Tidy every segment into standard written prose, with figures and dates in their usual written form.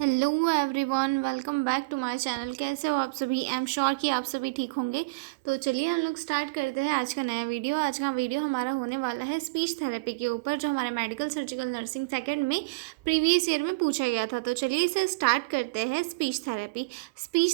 Hello everyone, welcome back to my channel. कैसे हो आप सभी? आई एम श्योर कि आप सभी ठीक होंगे। तो चलिए हम लोग स्टार्ट करते हैं आज का नया वीडियो। आज का वीडियो हमारा होने वाला है स्पीच थेरेपी के ऊपर, जो हमारे मेडिकल सर्जिकल नर्सिंग सेकंड में प्रीवियस ईयर में पूछा गया था। तो चलिए इसे स्टार्ट करते हैं। स्पीच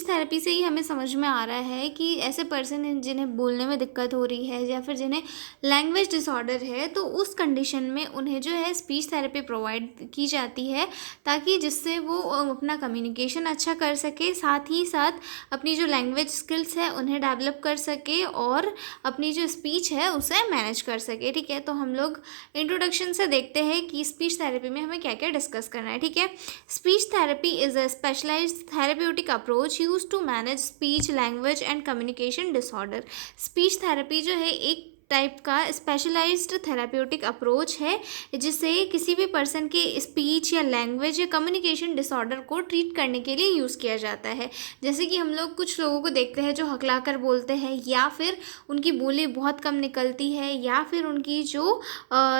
थेरेपी से ही हमें समझ में आ रहा है कि ऐसे पर्सन जिन्हें बोलने में दिक्कत हो रही है या फिर जिन्हें लैंग्वेज डिसऑर्डर है, तो उस कंडीशन में उन्हें जो है स्पीच थेरेपी प्रोवाइड की जाती है, ताकि जिससे वो अपना कम्युनिकेशन अच्छा कर सके, साथ ही साथ अपनी जो लैंग्वेज स्किल्स है उन्हें डेवलप कर सके और अपनी जो स्पीच है उसे मैनेज कर सके। ठीक है, तो हम लोग इंट्रोडक्शन से देखते हैं कि स्पीच थेरेपी में हमें क्या क्या डिस्कस करना है। ठीक है, speech therapy is a specialised therapeutic approach use to manage speech, language and communication disorder. Speech therapy जो है एक टाइप का स्पेशलाइज्ड थेराप्यूटिक अप्रोच है, जिसे किसी भी पर्सन के स्पीच या लैंग्वेज या कम्युनिकेशन डिसऑर्डर को ट्रीट करने के लिए यूज़ किया जाता है। जैसे कि हम लोग कुछ लोगों को देखते हैं जो हकलाकर बोलते हैं, या फिर उनकी बोली बहुत कम निकलती है, या फिर उनकी जो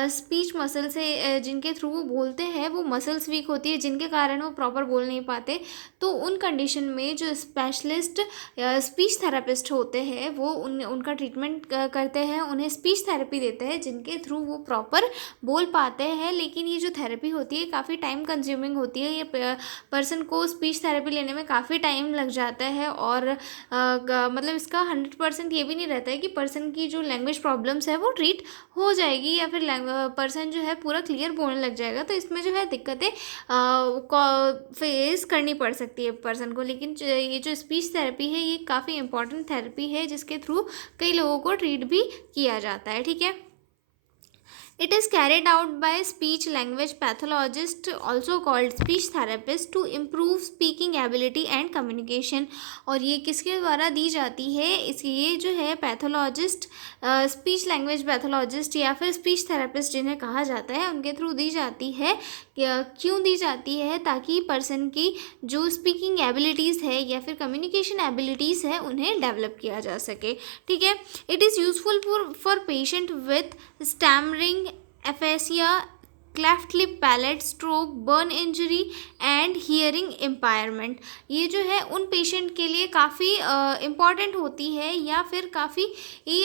स्पीच मसल से जिनके थ्रू वो बोलते हैं वो मसल्स वीक होती है, जिनके कारण वो प्रॉपर बोल नहीं पाते। तो उन कंडीशन में जो स्पेशलिस्ट स्पीच थेरेपिस्ट होते हैं वो उनका ट्रीटमेंट करते हैं, उन्हें स्पीच थेरेपी देते हैं, जिनके थ्रू वो प्रॉपर बोल पाते हैं। लेकिन ये जो थेरेपी होती है काफ़ी टाइम कंज्यूमिंग होती है। ये पर्सन को स्पीच थेरेपी लेने में काफ़ी टाइम लग जाता है, और मतलब इसका 100% ये भी नहीं रहता है कि पर्सन की जो लैंग्वेज प्रॉब्लम्स है वो ट्रीट हो जाएगी, या फिर पर्सन जो है पूरा क्लियर बोलने लग जाएगा। तो इसमें जो है दिक्कतें फेस करनी पड़ सकती है पर्सन को। लेकिन ये जो स्पीच थेरेपी है ये काफ़ी इंपॉर्टेंट थेरेपी है, जिसके थ्रू कई लोगों को ट्रीट भी किया जाता है। ठीक है, it is carried out by speech language pathologist, also called speech therapist, to improve speaking ability and communication। और ये किसके द्वारा दी जाती है? ये जो है पैथोलॉजिस्ट, स्पीच लैंग्वेज पैथोलॉजिस्ट या फिर स्पीच थेरेपिस्ट जिन्हें कहा जाता है, उनके थ्रू दी जाती है। क्यों दी जाती है? ताकि पर्सन की जो स्पीकिंग एबिलिटीज़ है या फिर कम्युनिकेशन एबिलिटीज़ है उन्हें डेवलप किया जा सके। ठीक है, it is useful for patient with stammering, aphasia, cleft lip, palate, stroke, burn injury and hearing impairment। ये जो है उन पेशेंट के लिए काफ़ी इम्पॉर्टेंट होती है, या फिर काफ़ी ही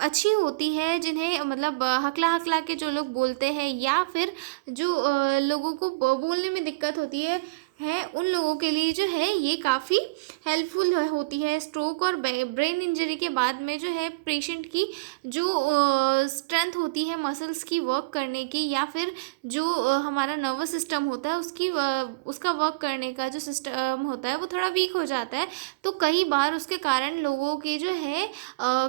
अच्छी होती है, जिन्हें मतलब हकला हकला के जो लोग बोलते हैं, या फिर जो लोगों को बोलने में दिक्कत होती है उन लोगों के लिए जो है ये काफ़ी हेल्पफुल होती है। स्ट्रोक और ब्रेन इंजरी के बाद में जो है पेशेंट की जो स्ट्रेंथ होती है मसल्स की वर्क करने की, या फिर जो हमारा नर्वस सिस्टम होता है उसका वर्क करने का जो सिस्टम होता है वो थोड़ा वीक हो जाता है। तो कई बार उसके कारण लोगों के जो है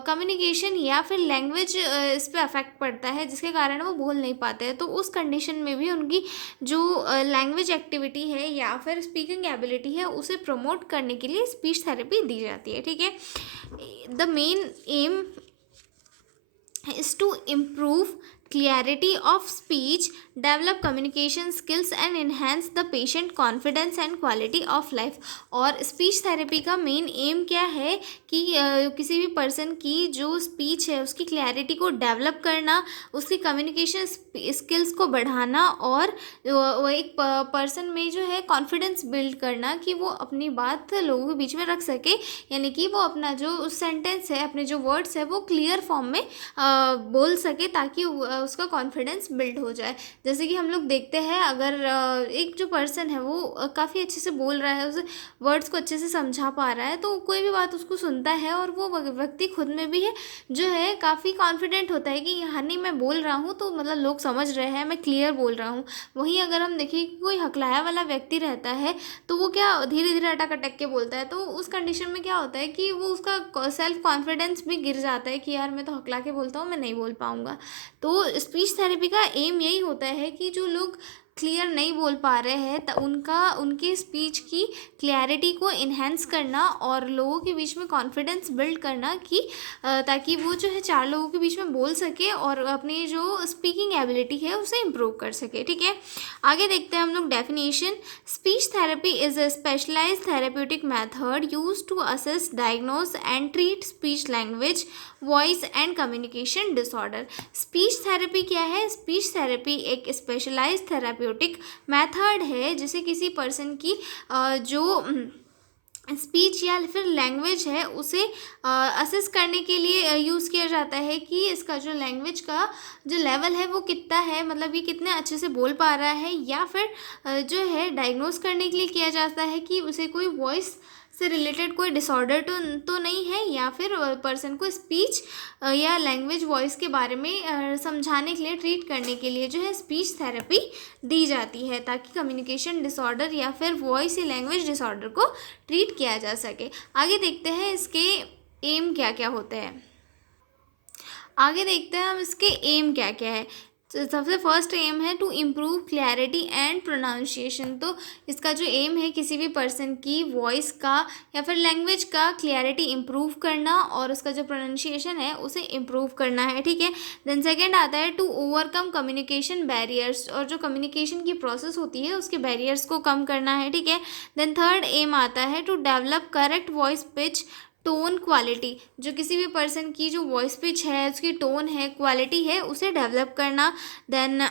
कम्युनिकेशन या फिर लैंग्वेज इस पर अफेक्ट पड़ता है, जिसके कारण वो बोल नहीं पाते हैं। तो उस कंडीशन में भी उनकी जो लैंग्वेज एक्टिविटी है या फिर स्पीकिंग एबिलिटी है उसे प्रमोट करने के लिए स्पीच थेरेपी दी जाती है। ठीक है, the main M is to improve clarity of speech, develop communication skills and enhance the patient confidence and quality of life। और स्पीच थेरेपी का मेन एम क्या है कि किसी भी पर्सन की जो स्पीच है उसकी क्लैरिटी को डेवलप करना, उसकी कम्युनिकेशन स्किल्स को बढ़ाना, और वो एक पर्सन में जो है कॉन्फिडेंस बिल्ड करना कि वो अपनी बात लोगों के बीच में रख सके, यानी कि वो अपना जो सेंटेंस है, अपने जो वर्ड्स है वो क्लियर फॉर्म में बोल सके, ताकि उसका कॉन्फिडेंस बिल्ड हो जाए। जैसे कि हम लोग देखते हैं, अगर एक जो पर्सन है वो काफ़ी अच्छे से बोल रहा है, उसे वर्ड्स को अच्छे से समझा पा रहा है, तो कोई भी बात उसको सुनता है और वो व्यक्ति खुद में भी है जो है काफ़ी कॉन्फिडेंट होता है कि हाँ नहीं, मैं बोल रहा हूँ तो मतलब लोग समझ रहे हैं, मैं क्लियर बोल रहा हूँ। वहीं अगर हम देखें कि कोई हकलाया वाला व्यक्ति रहता है, तो वो क्या धीरे धीरे अटक अटक के बोलता है, तो उस कंडीशन में क्या होता है कि वो उसका सेल्फ कॉन्फिडेंस भी गिर जाता है कि यार मैं तो हकला के बोलता हूँ, मैं नहीं बोल पाऊँगा। तो स्पीच थेरेपी का एम यही होता है कि जो लोग क्लियर नहीं बोल पा रहे हैं तो उनकी स्पीच की क्लैरिटी को इन्हेंस करना और लोगों के बीच में कॉन्फिडेंस बिल्ड करना, कि ताकि वो जो है चार लोगों के बीच में बोल सके और अपनी जो स्पीकिंग एबिलिटी है उसे इम्प्रूव कर सके। ठीक है, आगे देखते हैं हम लोग definition. Speech therapy is a specialised therapeutic method use to assess, diagnose and treat speech, language, voice and communication disorder. Speech therapy क्या है? स्पीच थेरेपी एक स्पेशलाइज्ड थेरेप्यूटिक थेरेप्यूटिक मेथड है जिसे किसी पर्सन की जो स्पीच या फिर लैंग्वेज है उसे असेस करने के लिए यूज़ किया जाता है कि इसका जो लैंग्वेज का जो लेवल है वो कितना है, मतलब ये कितने अच्छे से बोल पा रहा है, या फिर जो है डायग्नोस करने के लिए किया जाता है कि उसे कोई वॉइस से रिलेटेड कोई डिसऑर्डर तो नहीं है, या फिर पर्सन को स्पीच या लैंग्वेज वॉइस के बारे में समझाने के लिए, ट्रीट करने के लिए जो है स्पीच थेरेपी दी जाती है, ताकि कम्युनिकेशन डिसऑर्डर या फिर वॉइस या लैंग्वेज डिसऑर्डर को ट्रीट किया जा सके। आगे देखते हैं इसके एम क्या क्या होते हैं। आगे देखते हैं हम इसके एम क्या क्या है। तो सबसे फर्स्ट एम है to improve clarity and pronunciation. तो इसका जो एम है किसी भी पर्सन की वॉइस का या फिर लैंग्वेज का क्लैरिटी इम्प्रूव करना और उसका जो प्रोनाउंसिएशन है उसे इम्प्रूव करना है, ठीक है। देन सेकेंड आता है टू ओवरकम कम्युनिकेशन बैरियर्स, और जो कम्युनिकेशन की प्रोसेस होती है उसके बैरियर्स को कम करना है, ठीक है। देन थर्ड एम आता है to develop correct voice pitch tone quality. जो किसी भी पर्सन की जो वॉइस पिच है, उसकी टोन है, क्वालिटी है, उसे डेवलप करना, देन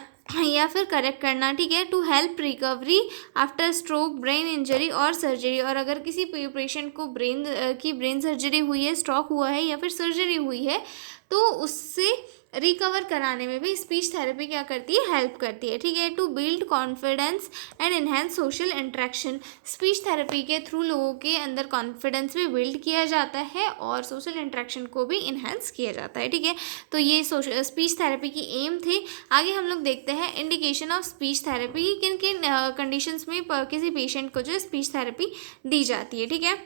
या फिर करेक्ट करना, ठीक है। To help recovery after stroke, brain injury और सर्जरी। और अगर किसी पेशेंट को ब्रेन सर्जरी हुई है, स्ट्रोक हुआ है या फिर सर्जरी हुई है, तो उससे रिकवर कराने में भी स्पीच थेरेपी क्या करती है, हेल्प करती है, ठीक है। To build confidence and enhance social interaction. Speech therapy के थ्रू लोगों के अंदर कॉन्फिडेंस भी बिल्ड किया जाता है और सोशल इंटरेक्शन को भी इन्हेंस किया जाता है, ठीक है। तो ये स्पीच थेरेपी की एम थे। आगे हम लोग देखते हैं इंडिकेशन ऑफ स्पीच थेरेपी, किन किन कंडीशंस में किसी पेशेंट को जो है स्पीच थेरेपी दी जाती है, ठीक है।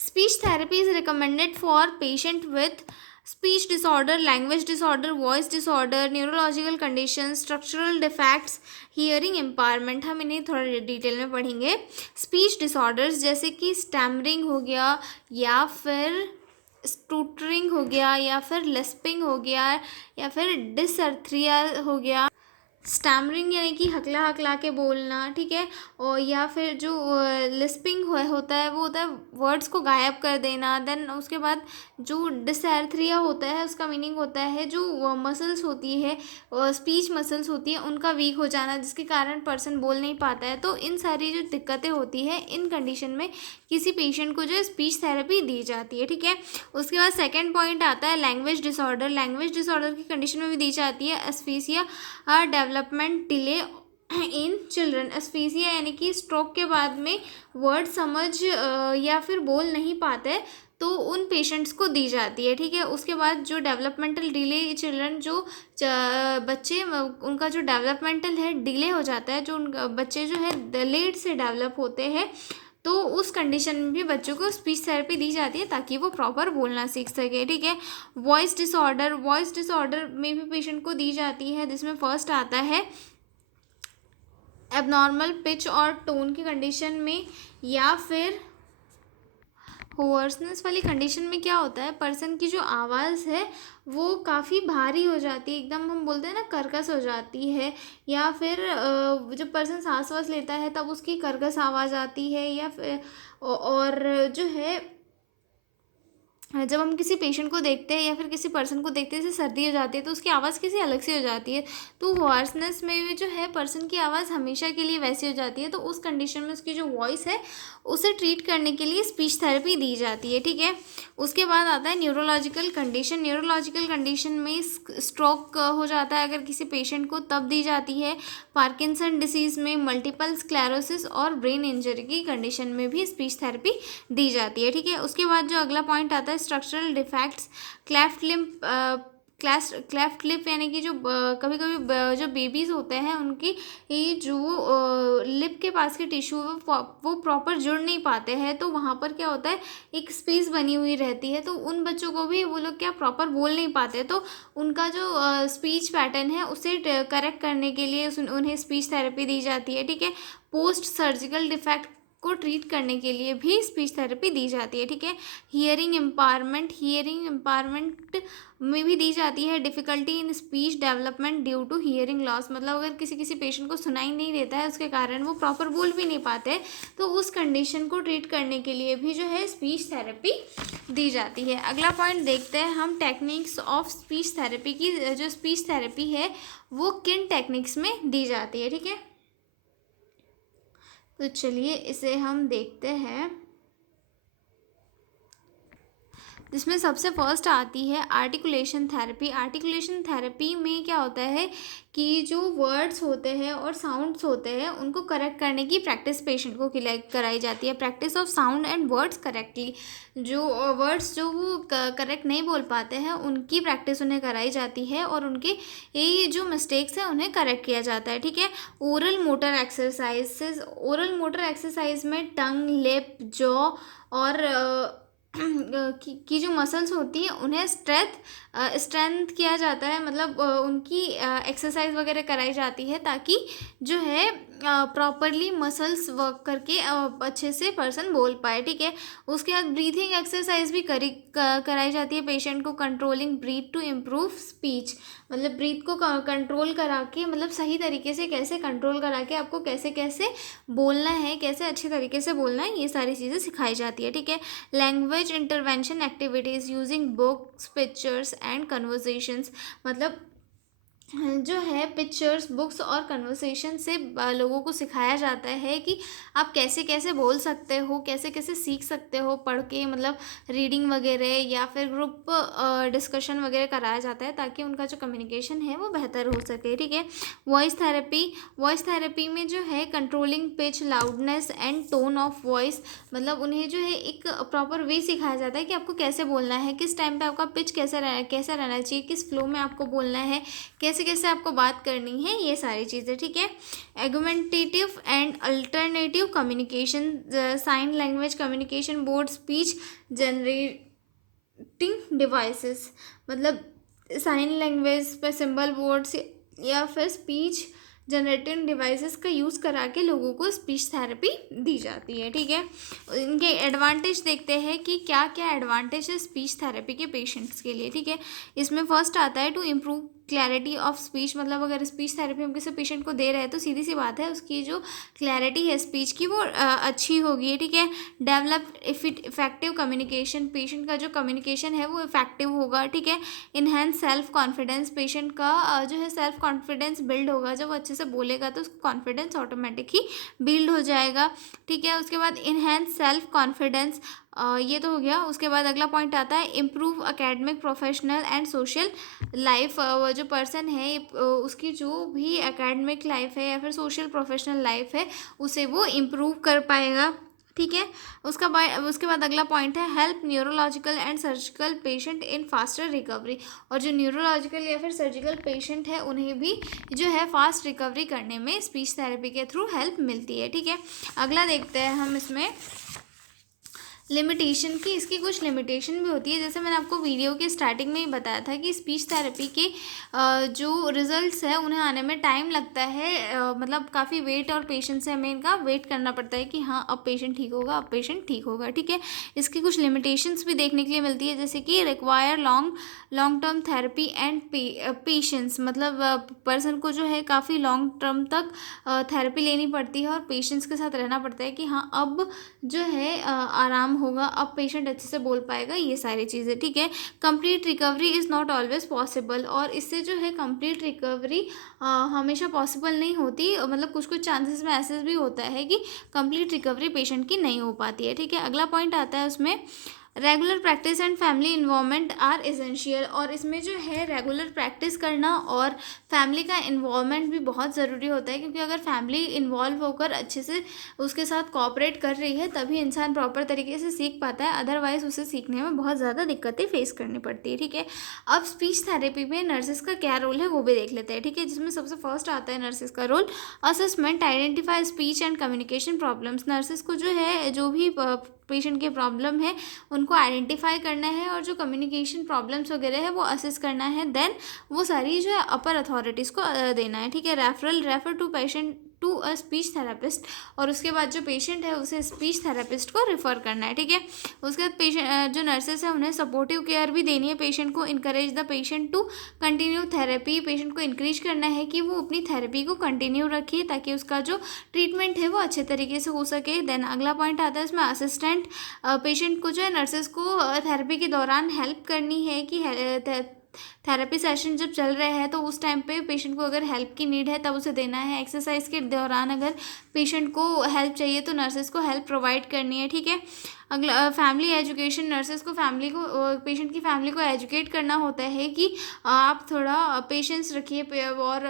Speech therapy is recommended for patient with speech disorder, language disorder, voice disorder, neurological condition, structural defects, hearing empowerment. हम इन्हें थोड़ा डिटेल में पढ़ेंगे। स्पीच डिसऑर्डर्स जैसे कि स्टैमरिंग हो गया, या फिर स्टूटरिंग हो गया, या फिर लिस्पिंग हो गया, या फिर डिसअर्थरिया हो गया। स्टैमरिंग यानी कि हकला हकला के बोलना, ठीक है। और या फिर जो लिस्पिंग होता है वो होता है वर्ड्स को गायब कर देना। देन उसके बाद जो डिसैर्थरिया होता है उसका मीनिंग होता है जो मसल्स होती है, स्पीच मसल्स होती है, उनका वीक हो जाना, जिसके कारण पर्सन बोल नहीं पाता है। तो इन सारी जो दिक्कतें होती है, इन कंडीशन में किसी पेशेंट को जो है स्पीच थेरेपी दी जाती है, ठीक है। उसके बाद सेकेंड पॉइंट आता है लैंग्वेज डिसऑर्डर। लैंग्वेज डिसऑर्डर की कंडीशन में भी दी जाती है एस्फीसिया डेवलपमेंट डिले इन चिल्ड्रन। एस्फीसिया यानी कि स्ट्रोक के बाद में वर्ड समझ या फिर बोल नहीं पाते, तो उन पेशेंट्स को दी जाती है, ठीक है। उसके बाद जो डेवलपमेंटल डिले चिल्ड्रन, जो बच्चे उनका जो डेवलपमेंटल है डिले हो जाता है, जो बच्चे जो है लेट से डेवलप होते हैं, तो उस कंडीशन में भी बच्चों को स्पीच थेरेपी दी जाती है ताकि वो प्रॉपर बोलना सीख सके, ठीक है। वॉइस डिसऑर्डर में भी पेशेंट को दी जाती है, जिसमें फर्स्ट आता है एबनॉर्मल पिच और टोन की कंडीशन में, या फिर होअर्सनेस वाली कंडीशन में क्या होता है, पर्सन की जो आवाज़ है वो काफ़ी भारी हो जाती है, एकदम हम बोलते हैं ना कर्कश हो जाती है, या फिर जब पर्सन सांस वास लेता है तब उसकी कर्कश आवाज़ आती है, या फिर और जो है जब हम किसी पेशेंट को देखते हैं या फिर किसी पर्सन को देखते हैं, जैसे सर्दी हो जाती है तो उसकी आवाज़ किसी अलग से हो जाती है। तो होआर्सनेस में भी जो है पर्सन की आवाज़ हमेशा के लिए वैसी हो जाती है, तो उस कंडीशन में उसकी जो वॉइस है उसे ट्रीट करने के लिए स्पीच थेरेपी दी जाती है, ठीक है। उसके बाद आता है न्यूरोलॉजिकल कंडीशन। न्यूरोलॉजिकल कंडीशन में स्ट्रोक हो जाता है अगर किसी पेशेंट को, तब दी जाती है। पार्किंसन डिसीज़ में, मल्टीपल स्क्लेरोसिस और ब्रेन इंजरी की कंडीशन में भी स्पीच थेरेपी दी जाती है, ठीक है। उसके बाद जो अगला पॉइंट आता है स्ट्रक्चरल डिफेक्ट्स, क्लेफ्ट लिप यानी कि जो कभी कभी जो बेबीज़ होते हैं उनकी ये जो लिप के पास के टिश्यू वो प्रॉपर जुड़ नहीं पाते हैं, तो वहाँ पर क्या होता है एक स्पेस बनी हुई रहती है, तो उन बच्चों को भी वो लोग क्या प्रॉपर बोल नहीं पाते, तो उनका जो स्पीच पैटर्न है उसे करेक्ट करने के लिए उन्हें स्पीच थेरेपी दी जाती है, ठीक है। पोस्ट सर्जिकल डिफेक्ट को ट्रीट करने के लिए भी स्पीच थेरेपी दी जाती है, ठीक है। हियरिंग एम्पावरमेंट में भी दी जाती है। Difficulty in speech development due to hearing loss, मतलब अगर किसी पेशेंट को सुनाई नहीं देता है, उसके कारण वो प्रॉपर बोल भी नहीं पाते, तो उस कंडीशन को ट्रीट करने के लिए भी जो है स्पीच थेरेपी दी जाती है। अगला पॉइंट देखते हैं हम टेक्निक्स ऑफ स्पीच थेरेपी की। जो स्पीच थेरेपी है वो किन टेक्निक्स में दी जाती है, ठीक है। तो चलिए इसे हम देखते हैं। जिसमें सबसे फर्स्ट आती है आर्टिकुलेशन थेरेपी। आर्टिकुलेशन थेरेपी में क्या होता है कि जो वर्ड्स होते हैं और साउंड्स होते हैं उनको करेक्ट करने की प्रैक्टिस पेशेंट को कराई जाती है। Practice of sound and words correctly, जो वर्ड्स जो वो करेक्ट नहीं बोल पाते हैं उनकी प्रैक्टिस उन्हें कराई जाती है और उनके ये जो मिस्टेक्स हैं उन्हें करेक्ट किया जाता है, ठीक है। Oral motor exercises, oral motor exercise में टंग, लिप, जॉ और की जो मसल्स होती हैं उन्हें स्ट्रेंथ किया जाता है, मतलब उनकी एक्सरसाइज वगैरह कराई जाती है ताकि जो है प्रॉपरली मसल्स वर्क करके अच्छे से पर्सन बोल पाए, ठीक है। उसके बाद ब्रीथिंग एक्सरसाइज भी कराई जाती है पेशेंट को। Controlling breath to improve speech, मतलब ब्रीथ को कंट्रोल करा के, मतलब सही तरीके से कैसे कंट्रोल करा के आपको कैसे कैसे बोलना है, कैसे अच्छे तरीके से बोलना है, ये सारी चीज़ें सिखाई जाती है, ठीक है। Language intervention activities using books, pictures and conversations, मतलब जो है पिक्चर्स, बुक्स और कन्वर्सेशन से लोगों को सिखाया जाता है कि आप कैसे कैसे बोल सकते हो, कैसे कैसे सीख सकते हो पढ़ के, मतलब रीडिंग वगैरह या फिर ग्रुप डिस्कशन वगैरह कराया जाता है ताकि उनका जो कम्युनिकेशन है वो बेहतर हो सके, ठीक है। वॉइस थेरेपी में जो है controlling pitch, loudness and tone of voice, मतलब उन्हें जो है एक प्रॉपर वे सिखाया जाता है कि आपको कैसे बोलना है, किस टाइम पे आपका पिच कैसा रहना चाहिए, किस फ्लो में आपको बोलना है, कैसे कैसे आपको बात करनी है, ये सारी चीज़ें, ठीक है। Augmentative and alternative communication, sign language communication board, speech generating devices, मतलब साइन लैंग्वेज पर सिंबल बोर्ड्स या फिर स्पीच जनरेटिंग डिवाइसेस का यूज़ करा के लोगों को स्पीच थेरेपी दी जाती है, ठीक है। इनके एडवांटेज देखते हैं कि क्या क्या एडवांटेज है स्पीच थेरेपी के पेशेंट्स के लिए, ठीक है। इसमें फर्स्ट आता है to improve clarity of speech, मतलब अगर स्पीच थेरेपी हम किसी पेशेंट को दे रहे हैं तो सीधी सी बात है उसकी जो क्लैरिटी है स्पीच की वो अच्छी होगी, ठीक है। डेवलप इफेक्टिव कम्युनिकेशन, पेशेंट का जो कम्युनिकेशन है वो इफेक्टिव होगा, ठीक है। इन्हेंस सेल्फ कॉन्फिडेंस, पेशेंट का जो है सेल्फ कॉन्फिडेंस बिल्ड होगा, जब वो अच्छे से बोलेगा तो उसका कॉन्फिडेंस ऑटोमेटिक ही बिल्ड हो जाएगा, ठीक है। उसके बाद इन्हेंस सेल्फ कॉन्फिडेंस, ये तो हो गया। उसके बाद अगला पॉइंट आता है improve academic, professional and social life. जो पर्सन है उसकी जो भी एकेडमिक लाइफ है या फिर सोशल प्रोफेशनल लाइफ है उसे वो इम्प्रूव कर पाएगा, ठीक है। उसके बाद अगला पॉइंट है help neurological and surgical patient in faster recovery, और जो न्यूरोलॉजिकल या फिर सर्जिकल पेशेंट है उन्हें भी जो है फास्ट रिकवरी करने में स्पीच थेरेपी के थ्रू हेल्प मिलती है, ठीक है। अगला देखते हैं हम इसमें लिमिटेशन की। इसकी कुछ लिमिटेशन भी होती है, जैसे मैंने आपको वीडियो के स्टार्टिंग में ही बताया था कि स्पीच थेरेपी के जो रिजल्ट्स है उन्हें आने में टाइम लगता है, मतलब काफ़ी वेट और पेशेंस से हमें इनका वेट करना पड़ता है कि हाँ अब पेशेंट ठीक होगा, अब पेशेंट ठीक होगा, ठीक है। इसकी कुछ लिमिटेशंस भी देखने के लिए मिलती है, जैसे कि require long term therapy and patience, मतलब पर्सन को जो है काफ़ी लॉन्ग टर्म तक थेरेपी लेनी पड़ती है और पेशेंस के साथ रहना पड़ता है कि हाँ अब जो है आराम होगा, अब पेशेंट अच्छे से बोल पाएगा, ये सारी चीज़ें, ठीक है। Complete recovery is not always possible, और इससे जो है कंप्लीट रिकवरी हमेशा पॉसिबल नहीं होती, मतलब कुछ कुछ चांसेस में ऐसे भी होता है कि कंप्लीट रिकवरी पेशेंट की नहीं हो पाती है, ठीक है। अगला पॉइंट आता है उसमें regular practice and family involvement are essential, और इसमें जो है रेगुलर प्रैक्टिस करना और फैमिली का इन्वॉल्वमेंट भी बहुत ज़रूरी होता है, क्योंकि अगर फैमिली इन्वॉल्व होकर अच्छे से उसके साथ कोऑपरेट कर रही है तभी इंसान प्रॉपर तरीके से सीख पाता है, अदरवाइज़ उसे सीखने में बहुत ज़्यादा दिक्कतें फेस करनी पड़ती है, ठीक है। अब स्पीच थेरेपी में नर्सेस का क्या रोल है वो भी देख लेते हैं, ठीक है, जिसमें सबसे फर्स्ट आता है नर्सेस का role assessment, identify speech and communication problems. Nurses को जो है जो भी पेशेंट के प्रॉब्लम है उनको आइडेंटिफाई करना है और जो कम्युनिकेशन प्रॉब्लम्स वगैरह है वो असेस करना है, देन वो सारी जो है अपर अथॉरिटीज़ को देना है, ठीक है। Refer to patient to a speech therapist, और उसके बाद जो पेशेंट है उसे स्पीच थेरेपिस्ट को रेफ़र करना है, ठीक है। उसके बाद पेशेंट जो नर्सेस हैं उन्हें सपोर्टिव केयर भी देनी है पेशेंट को। Encourage the patient to continue therapy, patient को इंक्रेज करना है कि वो अपनी थेरेपी को कंटिन्यू रखे ताकि उसका जो ट्रीटमेंट है वो अच्छे तरीके से हो सके। देन अगला पॉइंट आता है इसमें असिस्टेंट, पेशेंट को जो है नर्सेस को थेरेपी के दौरान हेल्प करनी है कि थेरेपी सेशन जब चल रहे हैं तो उस टाइम पे पेशेंट को अगर हेल्प की नीड है तब उसे देना है। एक्सरसाइज के दौरान अगर पेशेंट को हेल्प चाहिए तो नर्सेस को हेल्प प्रोवाइड करनी है, ठीक है। अगला फैमिली एजुकेशन, नर्सेस को फैमिली को पेशेंट की फैमिली को एजुकेट करना होता है कि आप थोड़ा पेशेंस रखिए और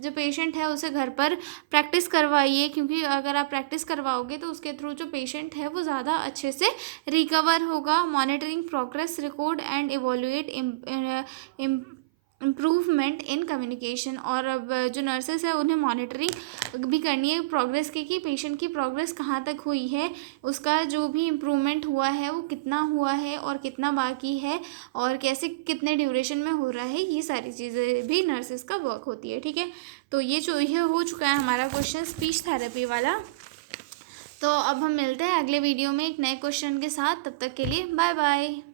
जो पेशेंट है उसे घर पर प्रैक्टिस करवाइए, क्योंकि अगर आप प्रैक्टिस करवाओगे तो उसके थ्रू जो पेशेंट है वो ज़्यादा अच्छे से रिकवर होगा। Monitoring progress record and evaluate improvement in communication, और अब जो नर्सेस है उन्हें मॉनिटरिंग भी करनी है प्रोग्रेस की कि पेशेंट की प्रोग्रेस कहाँ तक हुई है, उसका जो भी इम्प्रूवमेंट हुआ है वो कितना हुआ है और कितना बाकी है और कैसे कितने ड्यूरेशन में हो रहा है, ये सारी चीज़ें भी नर्सेस का वर्क होती है, ठीक है। तो ये हो चुका है हमारा क्वेश्चन स्पीच थेरेपी वाला। तो अब हम मिलते हैं अगले वीडियो में एक नए क्वेश्चन के साथ, तब तक के लिए बाय बाय।